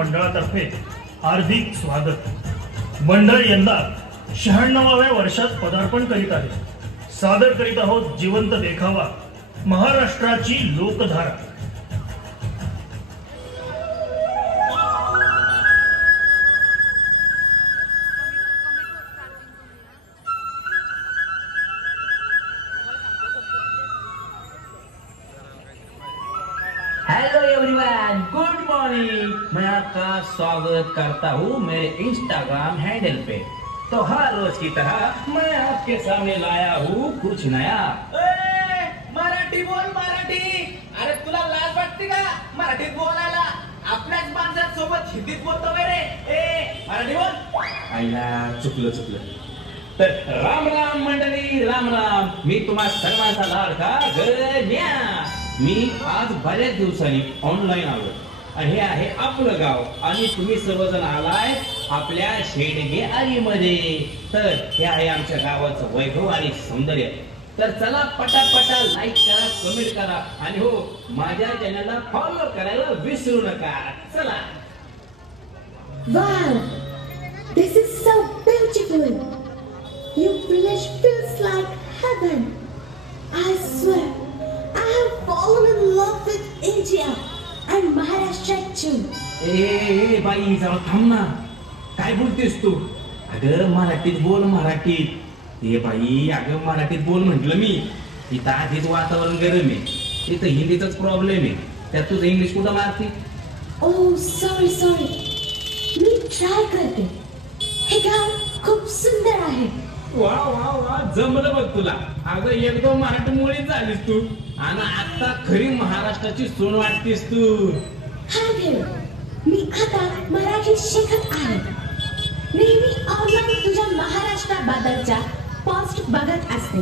मंडळातर्फे हार्दिक स्वागत. मंडळ यंदा 96व्या वर्षात पदार्पण करीत आहे. सादर करीत आहोत जिवंत देखावा महाराष्ट्राची लोकधारा. Hello everyone, good morning. मैं आपका स्वागत करता हूँ मेरे इंस्टाग्राम हैंडल पे. तो हर रोज की तरह मैं आपके सामने लाया हूँ कुछ नया. मराठी बोल मराठी. अरे तुला लाज वाटते का मराठीत बोलायला? आपल्याच माणसासोबत हिंदीत बोलतो रे. मराठी बोल. आईला चुकलं. तर राम राम मंडळी, राम राम. मी तुम्हा सर्वांचा लाडका गण्या. मी आज बऱ्याच दिवसांनी ऑनलाईन आलो. हे आहे आपलं गाव आणि तुम्ही सर्वजण आलाय आपल्या शेडगे आईमध्ये. तर हे आहे आमच्या गावाचं वैभव आणि सौंदर्य. तर चला पटापटा लाईक करा, कमेंट करा आणि हो माझ्या चॅनलला फॉलो करायला विसरू नका. चला. Wow, this is so beautiful. Your village feels like heaven. I swear, I have fallen in love with India and Maharashtra too. ए बाई जरा थांब ना. काय बोलतेस तू? अगं मराठीत बोल, मराठीत. ए बाई अगं मराठीत बोल म्हटलं मी. इथं आधीच वातावरण गरम आहे. इथं हिंदीचाच प्रॉब्लेम आहे. त्यात तुझं इंग्लिश कुठं मारते? Oh, sorry. मी ट्राय करते. हे गाव खूप सुंदर आहे. वा जमलं बघ तुला. अगं एकदम मराठी मुळीच झालीस तू आणि आता खरी महाराष्ट्राची सोन वाटतेस तू. हा देव, मी आता मराठी शिकत आहे. नेहमी ऑनलाईन तुझ्या महाराष्ट्राबद्दलच्या पोस्ट बघत असते.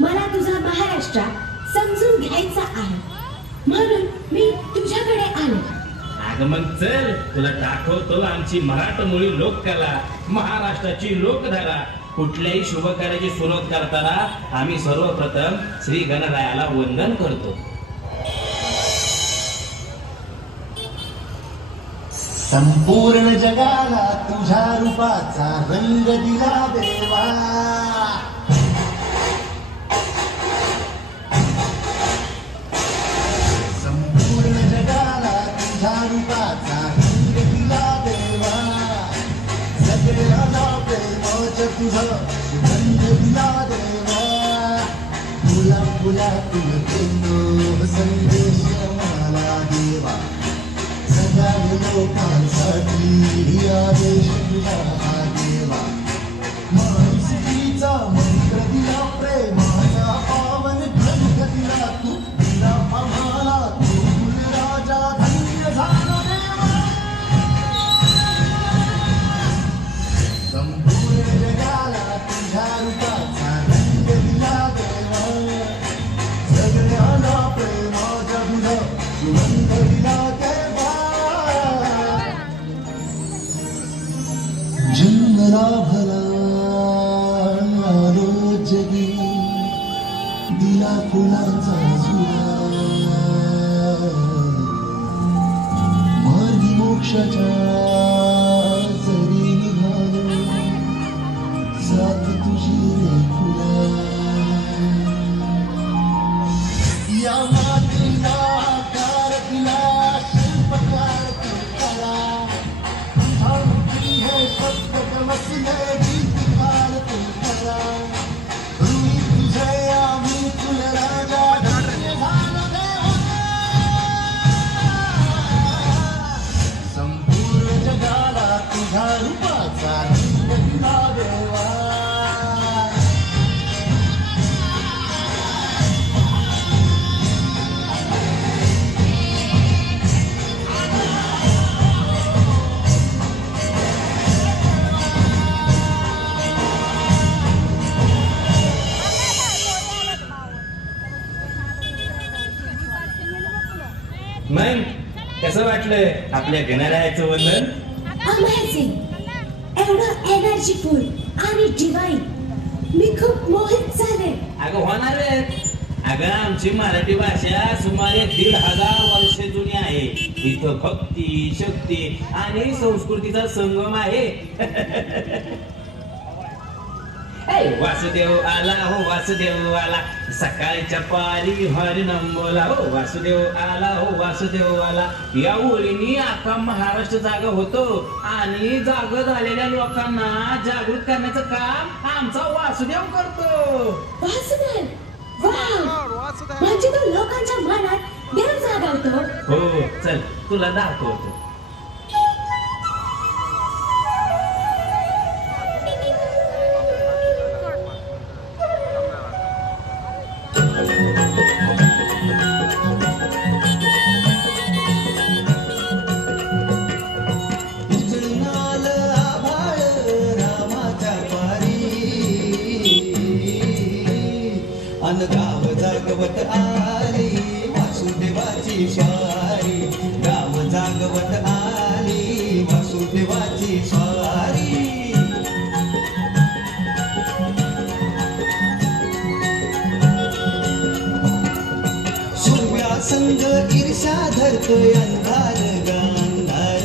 मला तुझा महाराष्ट्र समजून घ्यायचा आहे म्हणून मी तुझ्याकडे आले. अगं मग चल तुला दाखवतो आमची मराठमोळी लोककला, महाराष्ट्राची लोकधारा. कुठल्याही शुभ कार्याची सुरुवात करताना आम्ही सर्वप्रथम श्री गणरायाला वंदन करतो. संपूर्ण जगाला तुझ्या रूपाचा रंग दिला देवा. संपूर्ण जगाला तुझ्या रूपाचा रंग दिला देवा. सगळ्यांना प्रेमाच तुझं सुगंध दिला देवा. फुलातून प्रेम संदेश मला देवा. सगळ्या लोकांसाठी आदेश तुझा हा देवा. माणुसकीचा मंत्र दिला, प्रेमाचा पावन ग्रंथ दिला तू. दिला आम्हाला तू राजा, धन्य झाला देवा. संपूर्ण जगाला तुझ्या रूपाचा रंग दिला देवा. सगळ्यांना प्रेमाचा तुझा सुगंध दिला देवा. जन्मला भला आलो जगी, दिला फुलांचा झुला. मार्गी मोक्षाच्या जरी निघालो, साथ तुझी रे फुला. या मातीला आकार दिला, शिल्पकार तू कला. संपूर्ण जगाला तुझ्या रूपाचा रंग दिला देवा. मग कसं वाटलं आपल्या गणरायाचं वंदन? अमेझिंग. एवढं एनर्जीफुल आणि डिवाइन. मी खूप मोहित झाले. अगं होणार अगं आमची मराठी भाषा सुमारे 1500 वर्ष जुनी आहे. इथं भक्ती, शक्ती आणि संस्कृतीचा संगम आहे. वासुदेव आला हो वासुदेव आला, सकाळच्या पारी हरिनाम बोला हो वासुदेव आला हो वासुदेव आला. या ओळीने अख्खा महाराष्ट्र जागा होतो आणि जागा झालेल्या लोकांना जागृत करण्याचं काम आमचा वासुदेव करतो. वासुदेव, म्हणजे तो लोकांच्या मनात देव जागवतो. हो चल तुला दाखवतो. उजळणाल आभाळ रामाच्या पारी, अन गाव जागवत आली वासुदेवाची स्वारी. गाव जागवत आली वासुदेवाची स्वारी. सूर्या संग ईर्षा धरतोय अंधार गांधार,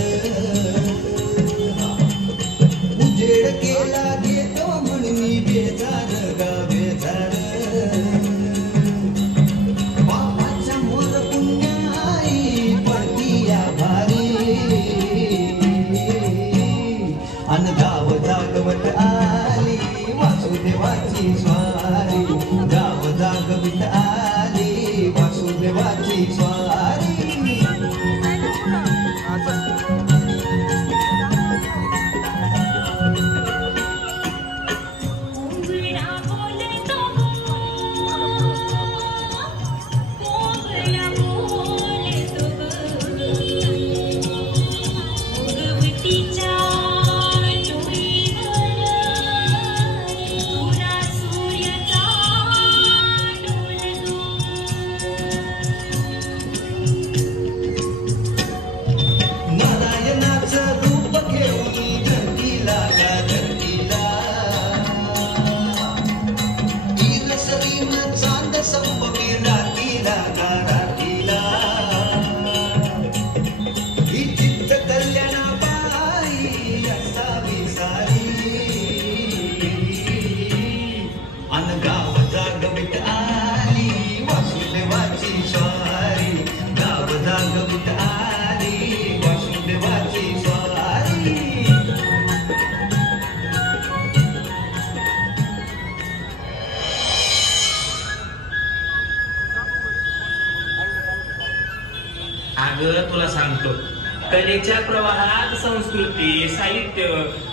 उजेड केला घेतो म्हणून बेजार गा बेजार. बापाच्या मोर पुण्याई पडती या भारी, अन गाव जागवत आली वासुदेवाची स्वारी. गाव जागवित आली वासुदेवाची स्वारी. नारायणाचं रूप घेऊन धरतीला गा धरतीला, ईरसरीन चांद संभवी रातीला गा रातीला. ही चित्त कल्याणाबाई असावी सारी, अन गाव जागवित आली वासुदेवाची स्वारी. गाव जागवित आली वासुदेवाची स्वारी. अगं तुला सांगतो, कलेच्या प्रवाहात संस्कृती, साहित्य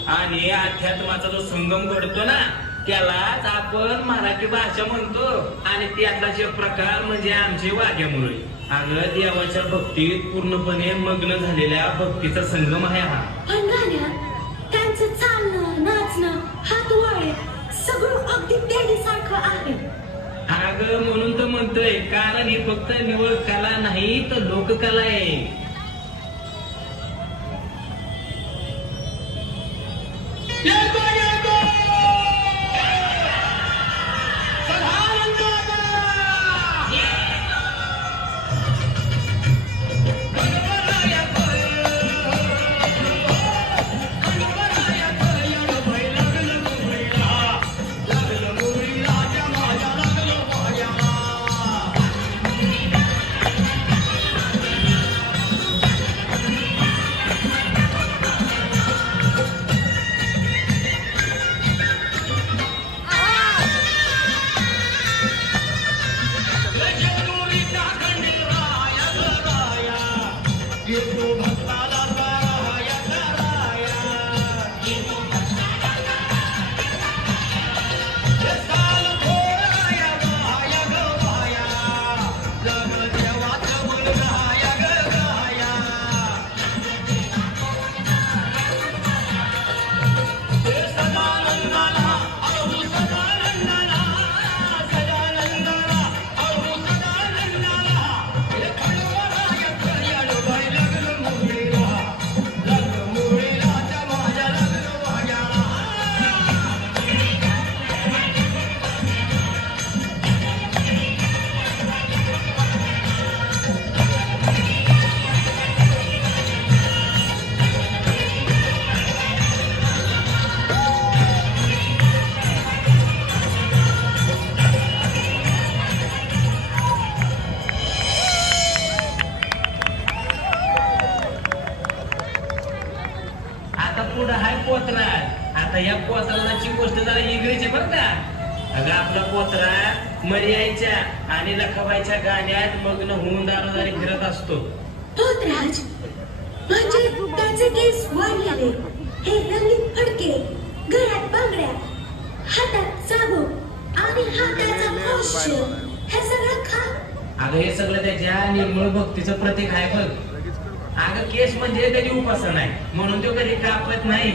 आणि अध्यात्माचा जो संगम घडतो ना, त्यालाच आपण मराठी भाषा म्हणतो. आणि त्यातला जे प्रकार म्हणजे आमचे वाघ्या मुरळी. अगं देवाच्या भक्तीत पूर्णपणे मग्न झालेल्या भक्तीचा संगम आहे हा. पण गाण्या, त्यांचं चालणं, नाचणं, हात वळे सगळं अगदी देवीसारखं आहे. अगं म्हणून तर म्हणतोय, कारण ही फक्त निवळ कला नाही तर लोककला आहे. पुढं हाय पोत्रा. आता या पोत्राची गोष्ट जरा वेगळीच आहे बरं का. अगं आपला पोत्रा मर्याईच्या आणि लखाबाईच्या गाण्यात मग्न होऊन दारोदारी फिरत असतो. पोतराज म्हणजे त्याचे केस वाढलेले, हे रंगीत फडके, गळ्यात बांगड्या, हातात चाबूक आणि हाताचा कौशल्य, हे सगळं खा. अगं हे सगळं त्याच्या निर्मळ भक्तीचं प्रतीक आहे बघ. अगं केस म्हणजे त्याची उपासना आहे म्हणून तो कधी कापत नाही.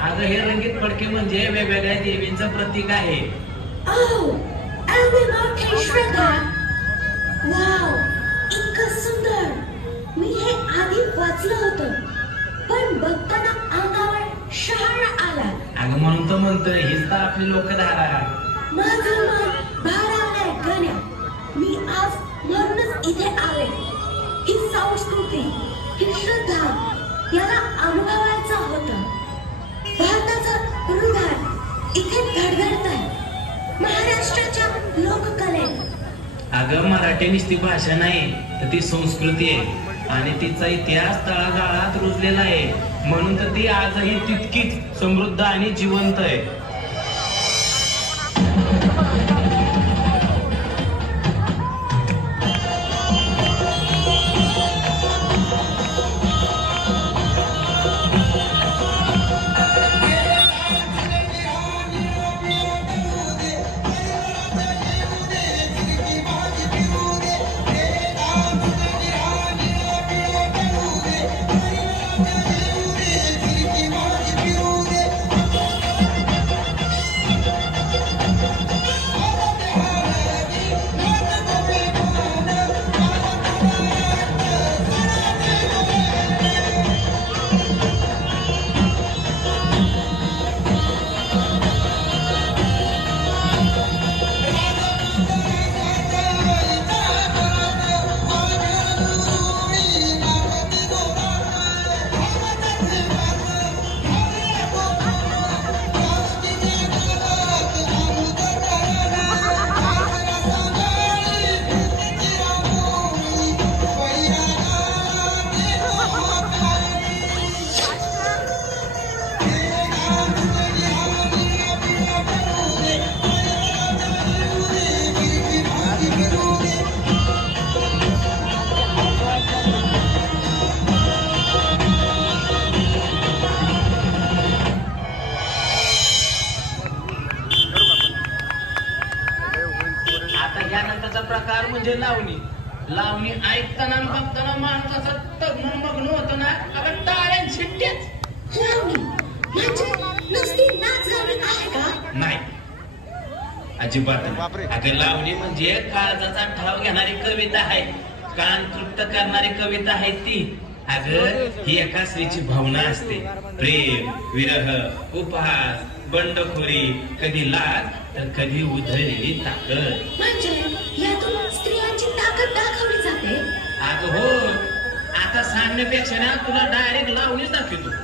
अगं हे रंगीत फडके म्हणजे वेगवेगळ्या देवींचं प्रतीक आहे. एवढी मोठी श्रद्धा. वाव, इतकं सुंदर. मी हे आधी वाचलं होतं पण बघताना अंगावर शहाणा आला. अगं म्हणून तो म्हणतोय हीच तर आपली लोकधारा. माझं मन भारावलंय गण्या. मी आज म्हणूनच इथे आले. ही संस्कृती, ही श्रद्धा याला अनुभवायचा होता. भारताचं हृदय इथे धडधडत आहे, महाराष्ट्राच्या लोककलेत. अगं मराठी नुसती भाषा नाही तर ती संस्कृती आहे आणि तिचा इतिहास तळागाळात रुजलेला आहे म्हणून तर ती आजही तितकीच समृद्ध आणि जिवंत आहे. प्रकार म्हणजे लावणी. लावणी ऐकताना बघताना माणसाचं तग्न मग्न होतं ना. अगं टाळ्या शिट्ट्याच. लावणी म्हणजे नुसती नाच गाणी आहे का? नाही अजिबात नाही. अगं लावणी म्हणजे काळजाचा ठाव घेणारी कविता आहे, कान तृप्त करणारी कविता आहे ती. अगं ही एका स्त्रीची भावना असते, प्रेम, विरह, उपहास, बंडखोरी, कधी लाज तर कधी उधळलेली ताकद. म्हणजे यातून स्त्रियांची ताकद दाखवली जाते. अगं हो, आता सांगण्यापेक्षा ना तुला डायरेक्ट लावणीच दाखवतो.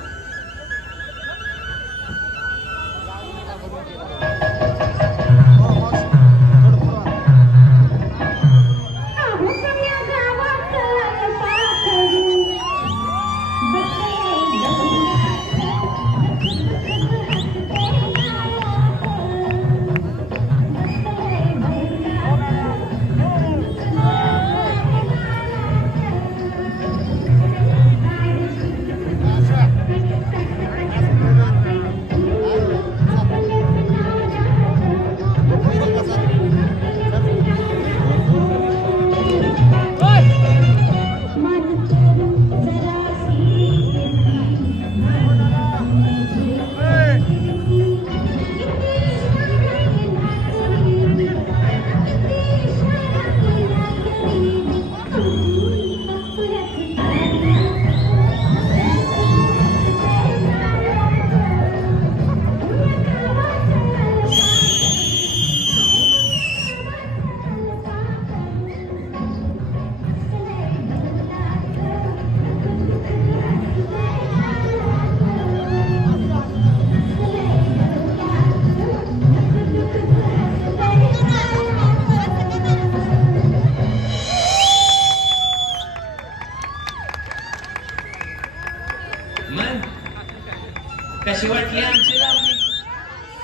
कशी वाटली आमची लावणी?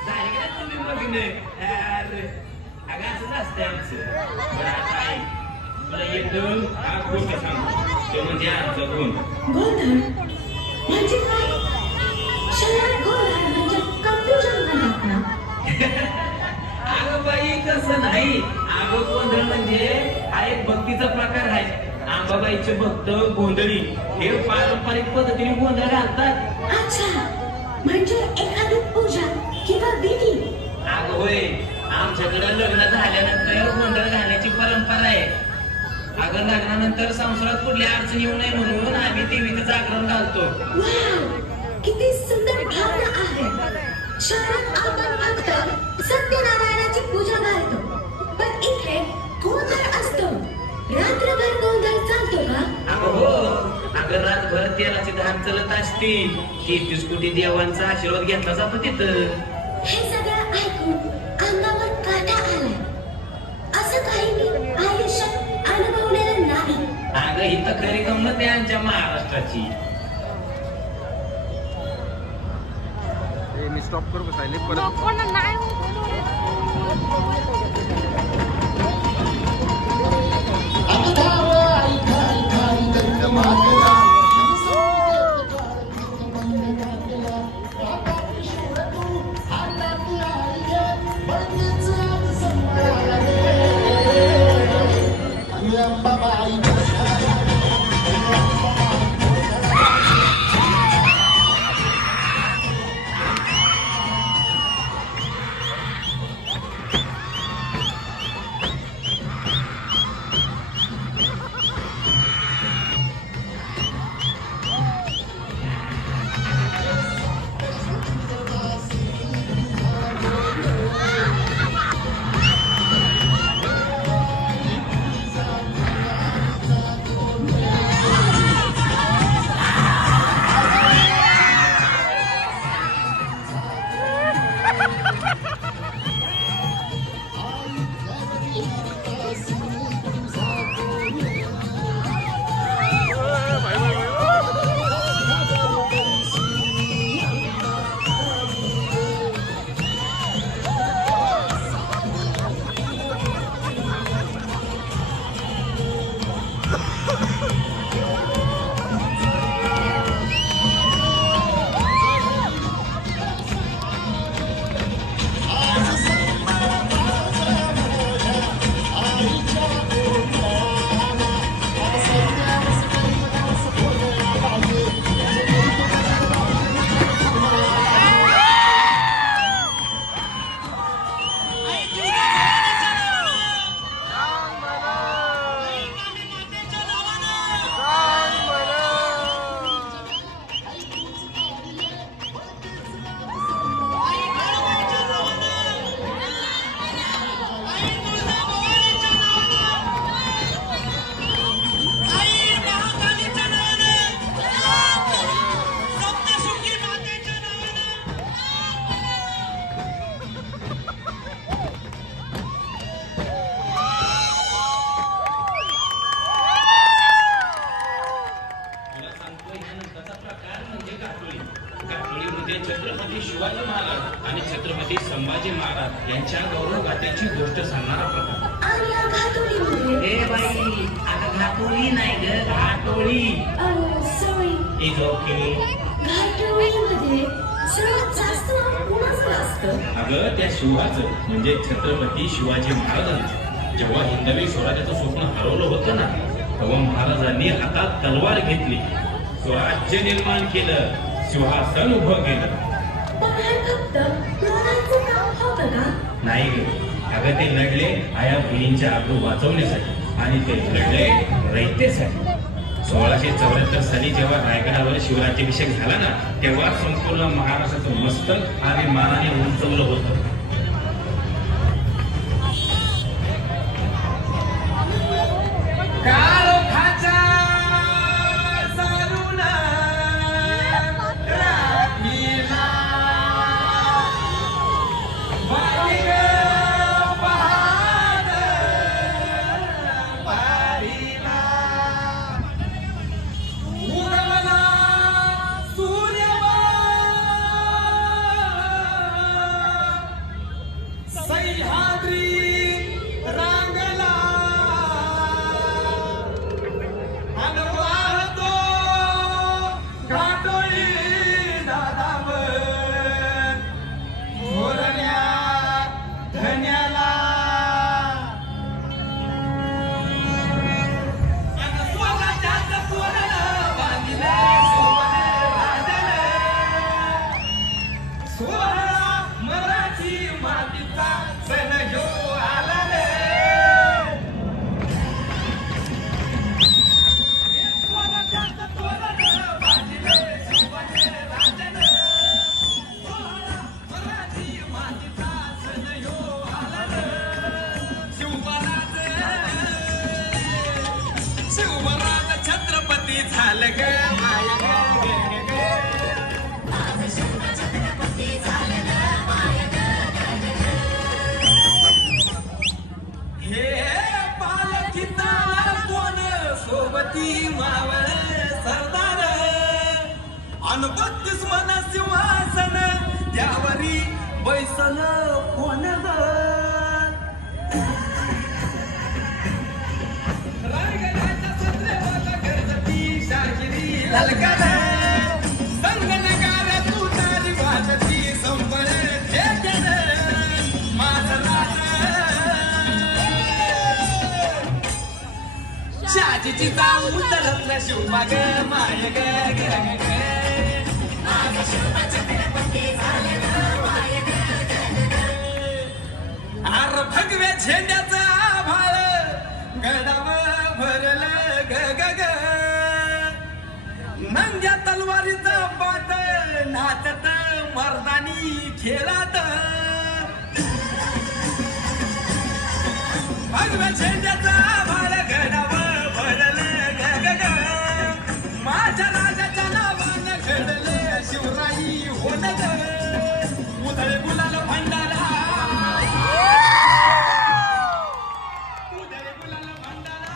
झाली का तुम्ही बघणे? अरे अगं असंच असतं आमचं. बरं आता आई तुला एकदम हा गोष्ट सांगतो, तो म्हणजे आमचा गुण. गोंधळ म्हणजे काय? शहरात गोंधळ म्हणजे कन्फ्युजन म्हणतात ना. अगं बाई तसं नाही. अगं गोंधळ म्हणजे हा एक भक्तीचा प्रकार आहे. अंबाबाईचे भक्त गोंधळी हे पारंपरिक पद्धतीने गोंधळ घालतात. अच्छा, म्हणजे एखादी पूजा किंवा विधी. अगं होय, आमच्याकडे लग्न झाल्यानंतर गोंधळ घालण्याची परंपरा आहे. अगं लग्नानंतर संसारात कुठली अडचण येऊ नये म्हणून आम्ही देवीचं जागरण घालतो. वाव, किती सुंदर भावना आहे. शहरात आपण फक्त सत्यनारायणाची पूजा घालतो, पण इथे गोंधळ असतो. रात्रभर गोंधळ चालतो का? अगं हो, अगं रातभर तेलाची धार चलत असते. 33 कोटी देवांचा आशीर्वाद घेतला जातो तिथं. हे सगळं ऐकून अंगावर काटा आलाय. असं काही मी आयुष्यात अनुभवलेलं नाही. अगं ही तर खरी गंमत आहे आमच्या महाराष्ट्राची. मी स्टॉप करू का सायलेंट परत? छत्रपती शिवाजी महाराज आणि छत्रपती संभाजी महाराज यांच्या गौरव गाथेची गोष्ट सांगणारा प्रकार. आणि या घाटोळीमध्ये ए बाई, आता घाटोळी नाही ग, घाटोळी. Sorry, is okay. घाटोळीमध्ये सर्वात जास्त नाव कुणाचं असतं? अगं त्या शिवाचं म्हणजे छत्रपती शिवाजी महाराजांचं. जेव्हा हिंदवी स्वराज्याचं स्वप्न हरवलं होतं ना, तेव्हा महाराजांनी हातात तलवार घेतली, स्वराज्य निर्माण केलं, सिंहासन उभं केलं. पण हे फक्त लढायचं काम होतं का? नाही ग, अगं ते लढले आया बहिणींच्या आबरू वाचवण्यासाठी आणि ते लढले रयतेसाठी. 1674 साली जेव्हा रायगडावर शिवराज्याभिषेक झाला ना, तेव्हा संपूर्ण महाराष्ट्राचं मस्तक अभिमानाने उंचवलं होतं. अनबत्तीस मन सिंहासन त्यावरी बैसन कोण ग ललकार संगनकार तू तारी वाजती संबळ ठेकेन माझा शाजीची ताव उतरत न शिवमा ग माय ग अर भगवे झेंड्याचा आभाळ गडाव भरलं ग ग ग नंग्या तलवारीचा पाट नाचत मर्दानी खेळात भगवे झेंड्याचा आभाळ गडाव भरलं ग ग ग माझ्या राजाच्या नावानं घडले शिवराई होन ग उधळे गुलाल भंडारा उधळे गुलाल भंडारा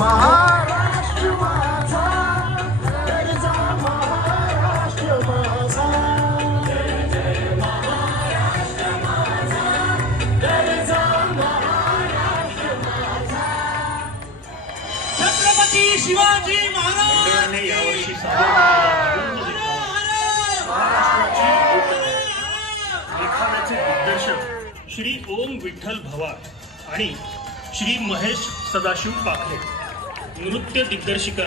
महाराष्ट्र माझा गरजा महाराष्ट्र माझा जय महाराष्ट्र माझा गरजा महाराष्ट्र माझा छत्रपती शिवाजी महाराज ने यावर्षी महाराष्ट्राची एखाद्याचे दिग्दर्शक श्री ओम विठ्ठल भवार आणि श्री महेश सदाशिव पाखरे, नृत्य दिग्दर्शिका